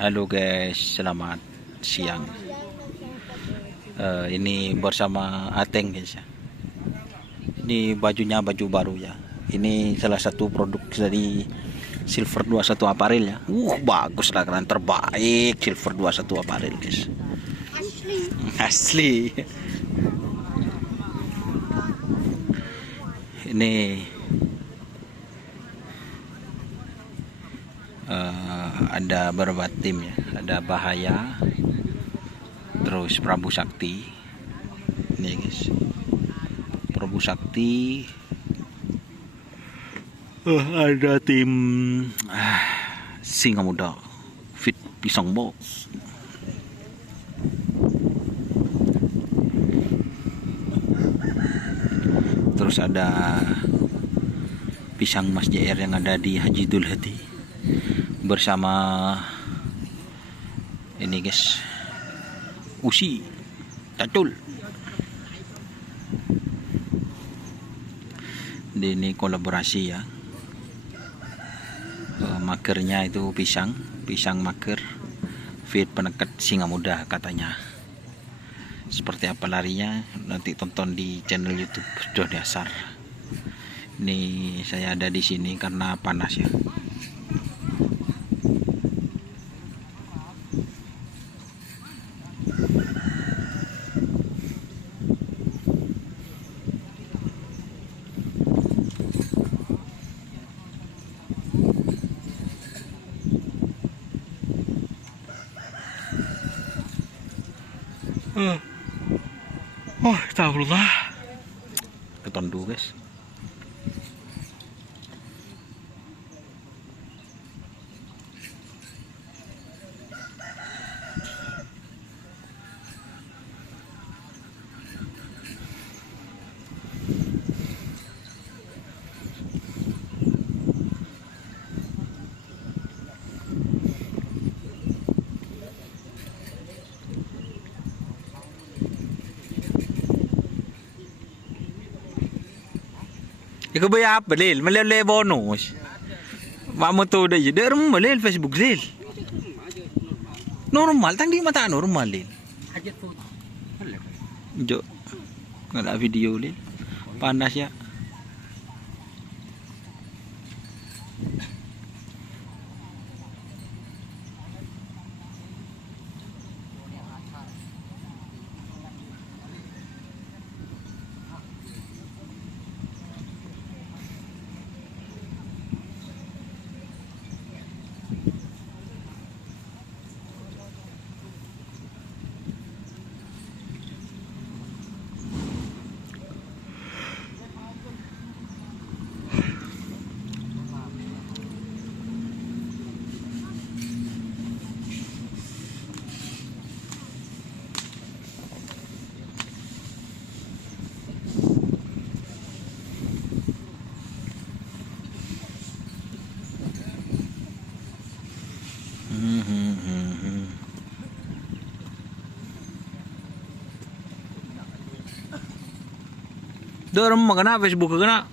Halo guys, selamat siang. Ini bersama Ateng guys ya. Ini bajunya baju baru ya. Ini salah satu produk dari Silver 21 Apparel ya. Bagus lah, keren, terbaik Silver 21 Apparel guys. Asli. Ini ada beberapa tim ya. Ada Bahaya, terus Prabu Sakti. Ini guys, Prabu Sakti. Ada tim Singa Muda, Fit Pisang Box. Terus ada Pisang Mas JR yang ada di Haji Dul Hadi bersama ini guys, Usi Cacul. Ini kolaborasi ya. Makernya itu pisang maker, fit penekat Singa Muda katanya. Seperti apa larinya nanti tonton di channel YouTube Sudah Dasar. Ini saya ada di sini karena panas ya. Astagfirullah. Keton dulu guys. Ikaw ba apa lil? Malele bonus. Mamo to deh. Dia normal lil Facebook lil. Normal, tang di mata normal lil. Jo. Nggak ada video lil. Panas ya. Dorong magana Facebook kena.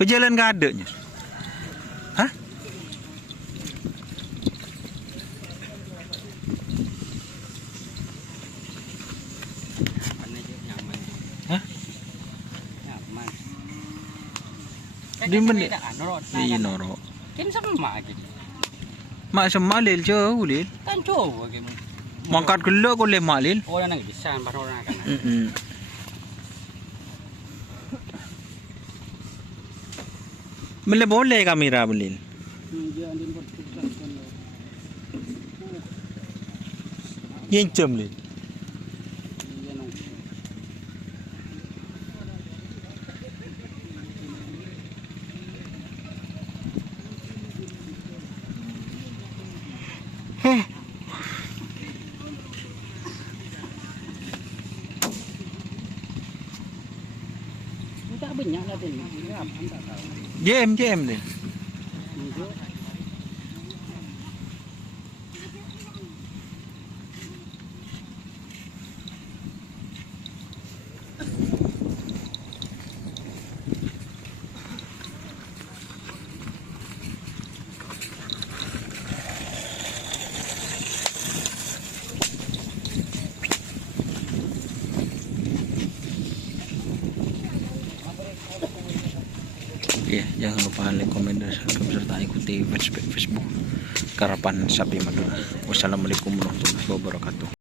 Pejalan gak ada nya. Hah? Hah? Di mana? Di Noro. Kan sama aja. Mak semalil jauh lil. Kan coba gitu. Mangkat gelo ko le malil. Oh, yang bisa baru orang kan. Mele boleh kamera belil. Yang jam lil. Tak banyak lah tu. Jam lil. Oke, jangan lupa like, komen, dan subscribe serta ikuti Facebook Karapan Sapi Madura. Wassalamualaikum warahmatullahi wabarakatuh.